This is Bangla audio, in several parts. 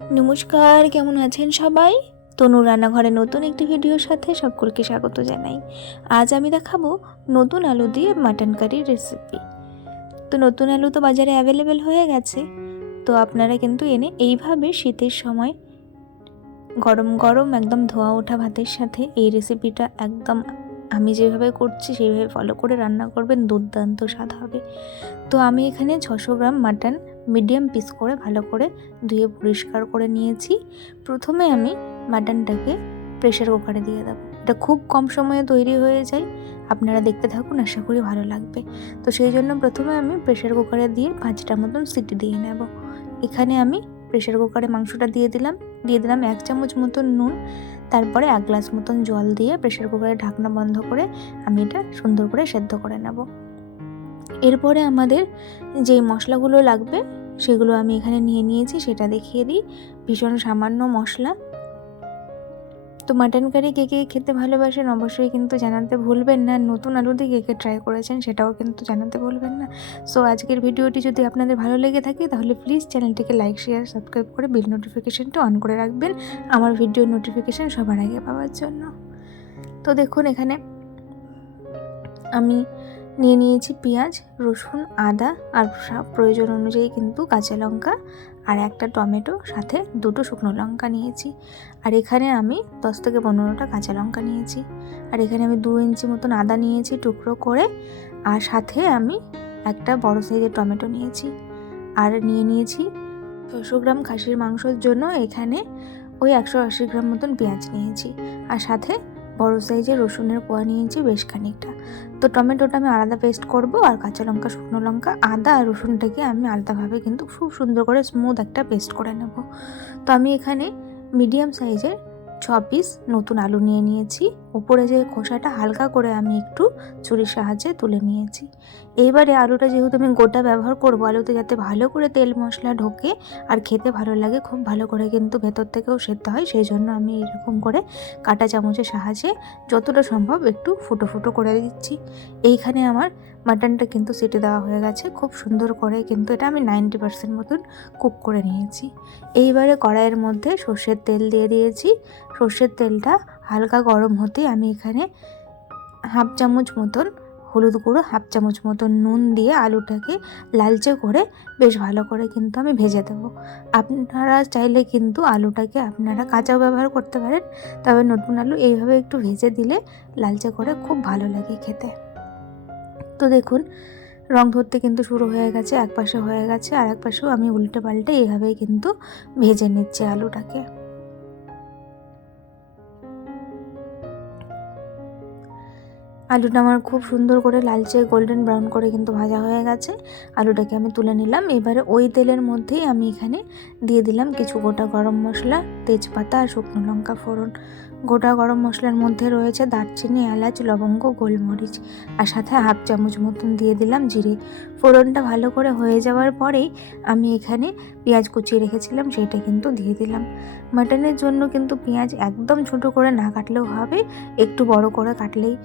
নমস্কার, কেমন আছেন সবাই? তনু রান্নাঘরে নতুন একটি ভিডিওর সাথে সকলকে স্বাগত জানাই। আজ আমি দেখাবো নতুন আলু দিয়ে মাটন কারির রেসিপি তো নতুন আলু তো বাজারে অ্যাভেলেবেল হয়ে গেছে। তো আপনারা কিন্তু এনে এইভাবে শীতের সময় গরম গরম একদম ধোয়া ওঠা ভাতের সাথে এই রেসিপিটা একদম আমি যেভাবে করছি, সেইভাবে ফলো করে রান্না করবেন, দুর্দান্ত স্বাদ হবে। তো আমি এখানে ছশো গ্রাম মাটন মিডিয়াম পিস করে ভালো করে ধুয়ে পরিষ্কার করে নিয়েছি। প্রথমে আমি মাটনটাকে প্রেশার কুকারে দিয়ে দেবো। এটা খুব কম সময়ে তৈরি হয়ে যায়, আপনারা দেখতে থাকুন, আশা করি ভালো লাগবে। তো সেই জন্য প্রথমে আমি প্রেশার কুকারে দিয়ে পাঁচটা মতন সিটি দিয়ে নেব। এখানে আমি প্রেশার কুকারে মাংসটা দিয়ে দিলাম দিয়ে দিলাম এক চামচ মতন নুন তারপরে এক গ্লাস মতন জল দিয়ে প্রেশার কুকারে ঢাকনা বন্ধ করে আমি এটা সুন্দর করে সেদ্ধ করে নেব। এরপরে আমাদের যে মশলাগুলো লাগবে, সেগুলো আমি এখানে নিয়ে নিয়েছি, সেটা দেখিয়ে দিই। ভীষণ সামান্য মশলা। তো মাটন কারি কে কে খেতে ভালোবাসেন অবশ্যই কিন্তু জানাতে ভুলবেন না। নতুন আলু দিয়ে কে কে ট্রাই করেছেন সেটাও কিন্তু জানাতে ভুলবেন না। সো আজকের ভিডিওটি যদি আপনাদের ভালো লেগে থাকে, তাহলে প্লিজ চ্যানেলটিকে লাইক শেয়ার সাবস্ক্রাইব করে বিল নোটিফিকেশানটা অন করে রাখবেন। আমার ভিডিও নোটিফিকেশান সবার আগে পাওয়ার জন্য। তো দেখুন এখানে আমি নিয়ে নিয়েছি পেঁয়াজ, রসুন, আদা আর প্রয়োজন অনুযায়ী কিন্তু কাঁচা লঙ্কা আর একটা টমেটো, সাথে দুটো শুকনো লঙ্কা নিয়েছি। আর এখানে আমি দশ থেকে পনেরোটা কাঁচা লঙ্কা নিয়েছি। আর এখানে আমি দু ইঞ্চি মতন আদা নিয়েছি টুকরো করে। আর সাথে আমি একটা বড় সাইজের টমেটো নিয়েছি। আর নিয়ে নিয়েছি ছশো গ্রাম খাসির মাংসের জন্য এখানে ওই একশো আশি গ্রাম মতন পেঁয়াজ নিয়েছি। আর সাথে বড় সাইজে রসুনের কোয়া নিয়েছি বেশ খানিকটা। তো টমেটোটা আমি আলাদা পেস্ট করব আর কাঁচা লঙ্কা, শুকনো লঙ্কা, আদা আর রসুনটাকে আমি আলাদাভাবে কিন্তু খুব সুন্দর করে স্মুথ একটা পেস্ট করে নেব। তো আমি এখানে মিডিয়াম সাইজের ছ পিস নতুন আলু নিয়ে নিয়েছি। উপরে যে খোসাটা হালকা করে আমি একটু ছুরির সাহায্যে তুলে নিয়েছি। এইবারে আলুটা যেহেতু আমি গোটা ব্যবহার করব, আলুতে যাতে ভালো করে তেল মশলা ঢোকে আর খেতে ভালো লাগে, খুব ভালো করে কিন্তু ভেতর থেকেও সেদ্ধ হয়, সেই জন্য আমি এরকম করে কাঁটা চামচের সাহায্যে যতটা সম্ভব একটু ফুটো ফুটো করে দিচ্ছি। এইখানে আমার মাটনটা কিন্তু সিটে দেওয়া হয়ে গেছে, খুব সুন্দর করে কিন্তু এটা আমি নাইনটি পার্সেন্ট মতন কুক করে নিয়েছি। এইবারে কড়াইয়ের মধ্যে সর্ষের তেল দিয়ে দিয়েছি। সর্ষের তেলটা হালকা গরম হতে আমি এখানে হাফ চামচ মতন হলুদ গুঁড়ো, হাফ চামচ মতন নুন দিয়ে আলুটাকে লালচে করে বেশ ভালো করে কিন্তু আমি ভেজে দেবো। আপনারা চাইলে কিন্তু আলুটাকে আপনারা কাঁচাও ব্যবহার করতে পারেন, তবে নতুন আলু এইভাবে একটু ভেজে দিলে লালচে করে খুব ভালো লাগে খেতে। তো দেখুন, রং ধরতে কিন্তু শুরু হয়ে গেছে এক পাশে হয়ে গেছে আর এক পাশেও আমি উল্টে পাল্টে এইভাবেই কিন্তু ভেজে নিচ্ছি আলুটাকে। আলুটা আমার খুব সুন্দর করে লালচে গোল্ডেন ব্রাউন করে কিন্তু ভাজা হয়ে গেছে। আলুটাকে আমি তুলে নিলাম। এবারে ওই তেলের মধ্যেই আমি এখানে দিয়ে দিলাম কিছু গোটা গরম মশলা, তেজপাতা আর শুকনো লঙ্কা ফোড়ন। গোটা গরম মশলার মধ্যে রয়েছে দারচিনি, এলাচ, লবঙ্গ, গোলমরিচ আর সাথে হাফ চামচ মতন দিয়ে দিলাম জিরে। ফোড়নটা ভালো করে হয়ে যাওয়ার পরেই আমি এখানে পেঁয়াজ কুচিয়ে রেখেছিলাম সেইটা কিন্তু দিয়ে দিলাম। মাটনের জন্য কিন্তু পেঁয়াজ একদম ছোট করে না কাটলেও হবে, একটু বড় করে কাটলেই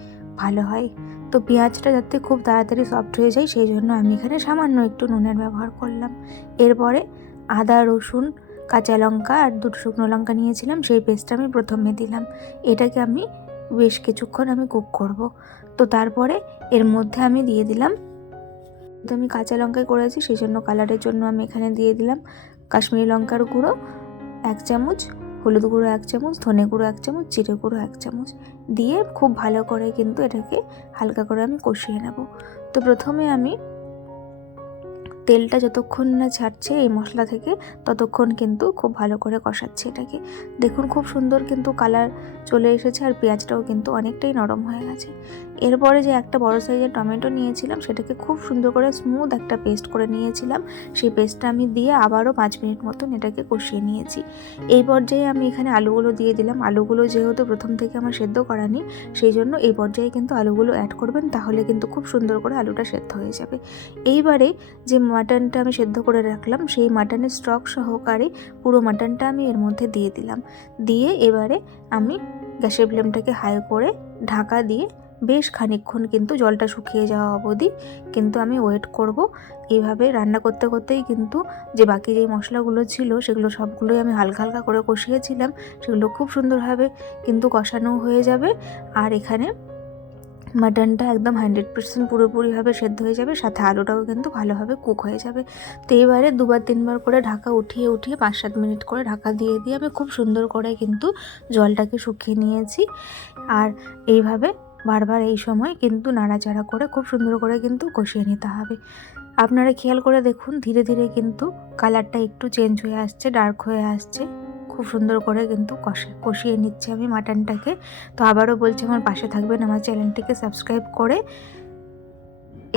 ভালো হয়। তো পেঁয়াজটা যাতে খুব তাড়াতাড়ি সফট হয়ে যায়, সেই জন্য আমি এখানে সামান্য একটু নুনের ব্যবহার করলাম। এরপরে আদা, রসুন, কাঁচা লঙ্কা আর দুটো শুকনো লঙ্কা নিয়েছিলাম, সেই পেস্টটা আমি প্রথমে দিলাম। এটাকে আমি বেশ কিছুক্ষণ আমি কুক করব। তো তারপরে এর মধ্যে আমি দিয়ে দিলাম তো আমি কাঁচা লঙ্কায় করেছি, সেই জন্য কালারের জন্য আমি এখানে দিয়ে দিলাম কাশ্মীরি লঙ্কার গুঁড়ো, এক চামচ হলুদ গুঁড়ো এক চামচ, ধনে গুঁড়ো এক চামচ, জিরে গুঁড়ো এক চামচ দিয়ে খুব ভালো করে কিন্তু এটাকে হালকা করে আমি কষিয়ে নেব। তো প্রথমে আমি তেলটা যতক্ষণ না ছাড়ছে এই মশলা থেকে, ততক্ষণ কিন্তু খুব ভালো করে কষাচ্ছে এটাকে। দেখুন খুব সুন্দর কিন্তু কালার চলে এসেছে আর পেঁয়াজটাও কিন্তু অনেকটাই নরম হয়ে গেছে। এরপরে যে একটা বড় সাইজের টমেটো নিয়েছিলাম, সেটাকে খুব সুন্দর করে স্মুথ একটা পেস্ট করে নিয়েছিলাম। সেই পেস্টটা আমি দিয়ে আবারও পাঁচ মিনিট মতন এটাকে কষিয়ে নিয়েছি। এই পর্যায়ে আমি এখানে আলুগুলো দিয়ে দিলাম। আলুগুলো যেহেতু প্রথম থেকে আমার সেদ্ধ করা সেই জন্য এই পর্যায়ে কিন্তু আলুগুলো অ্যাড করবেন, তাহলে কিন্তু খুব সুন্দর করে আলুটা সেদ্ধ হয়ে যাবে। এইবারে যে মাটনটা আমি সেদ্ধ করে রাখলাম। সেই মাটনের স্টক সহকারে পুরো মাটনটা আমি এর মধ্যে দিয়ে দিলাম। দিয়ে এবারে আমি গ্যাসের ফ্লেমটাকে হাই করে ঢাকা দিয়ে বেশ খানিকক্ষণ কিন্তু জলটা শুকিয়ে যাওয়া অবধি কিন্তু আমি ওয়েট করব। এইভাবে রান্না করতে করতেই কিন্তু যে বাকি যেই মশলাগুলো ছিল সেগুলো সবগুলোই আমি হালকা হালকা করে কষিয়েছিলাম। সেগুলো খুব সুন্দরভাবে কিন্তু কষানো হয়ে যাবে। আর এখানে মাটনটা একদম হান্ড্রেড পার্সেন্ট পুরোপুরিভাবে সেদ্ধ হয়ে যাবে, সাথে আলুটাও কিন্তু ভালোভাবে কুক হয়ে যাবে। তো এবারে দুবার, তিনবার করে ঢাকা উঠিয়ে উঠিয়ে পাঁচ সাত মিনিট করে ঢাকা দিয়ে দিয়ে আমি খুব সুন্দর করে কিন্তু জলটাকে শুকিয়ে নিয়েছি। আর এইভাবে বারবার এই সময় কিন্তু নাড়াচাড়া করে খুব সুন্দর করে কিন্তু কষিয়ে নিতে হবে। আপনারা খেয়াল করে দেখুন, ধীরে ধীরে কিন্তু কালারটা একটু চেঞ্জ হয়ে আসছে, ডার্ক হয়ে আসছে। খুব সুন্দর করে কিন্তু কষে, কষিয়ে নিচ্ছি আমি মাটনটাকে। তো আবারও বলছি, আমার পাশে থাকবেন, আমার চ্যানেলটিকে সাবস্ক্রাইব করে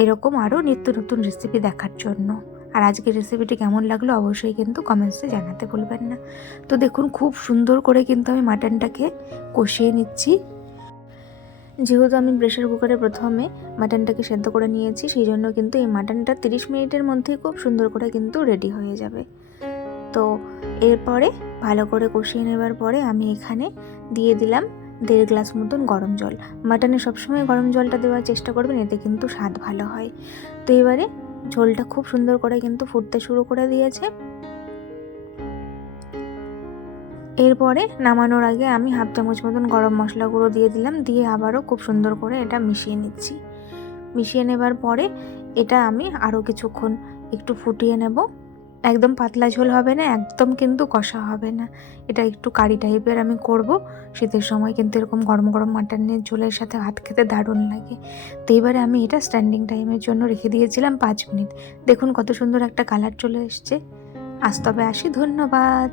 এরকম আরও নিত্য নতুন রেসিপি দেখার জন্য। আর আজকের রেসিপিটি কেমন লাগল অবশ্যই কিন্তু কমেন্টসে জানাতে ভুলবেন না। তো দেখুন, খুব সুন্দর করে কিন্তু আমি মাটনটাকে কষিয়ে নিচ্ছি। যেহেতু আমি প্রেশার কুকারে প্রথমে মাটনটাকে সেদ্ধ করে নিয়েছি, সেই জন্য কিন্তু এই মাটনটা তিরিশ মিনিটের মধ্যেই খুব সুন্দর করে কিন্তু রেডি হয়ে যাবে। তো এরপরে ভালো করে কষিয়ে নেবার পরে আমি এখানে দিয়ে দিলাম দেড় গ্লাস মতন গরম জল। মাটনে সবসময় গরম জলটা দেওয়ার চেষ্টা করবেন, এতে কিন্তু স্বাদ ভালো হয়। তো এবারে ঝোলটা খুব সুন্দর করে কিন্তু ফুটতে শুরু করে দিয়েছে। এরপরে নামানোর আগে আমি হাফ চামচ মতন গরম মশলা গুঁড়ো দিয়ে দিলাম, দিয়ে আবারও খুব সুন্দর করে এটা মিশিয়ে নিচ্ছি। মিশিয়ে নেবার পরে এটা আমি আরও কিছুক্ষণ একটু ফুটিয়ে নেব। একদম পাতলা ঝোল হবে না, একদম কিন্তু কষা হবে না। এটা একটু কারি টাইপের আমি করব। শীতের সময় কিন্তু এরকম গরম গরম মাটনের ঝোলের সাথে ভাত খেতে দারুণ লাগে। তো এবারে আমি এটা স্ট্যান্ডিং টাইমের জন্য রেখে দিয়েছিলাম পাঁচ মিনিট। দেখুন কত সুন্দর একটা কালার চলে এসছে। আজ তবে আসি, ধন্যবাদ।